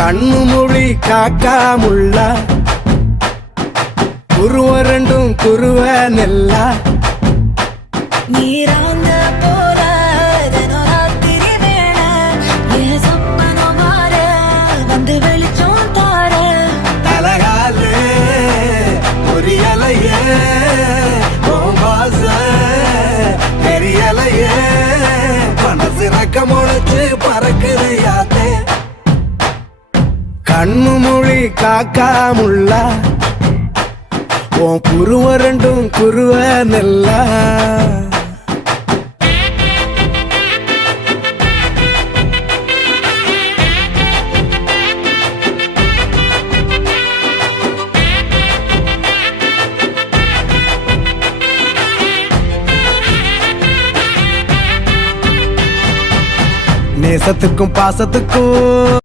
கண்ணு மொழி காக்காமுள்ள குருவ ரெண்டும் குருவ நெல்லா நீராங்க போல தினராத்திரி வேண என் சொப்பனம் மாற வந்து வெளிச்சம் தார தலகாலே பொரியலையே வாச பெரியலையே மனசு ரக்க முளைச்சு பறக்குது யாத்தே கண்ணு மொழி காக்காமுள்ள உன் குருவ ரெண்டும் குருவ நெல்லா நேசத்துக்கும் பாசத்துக்கும்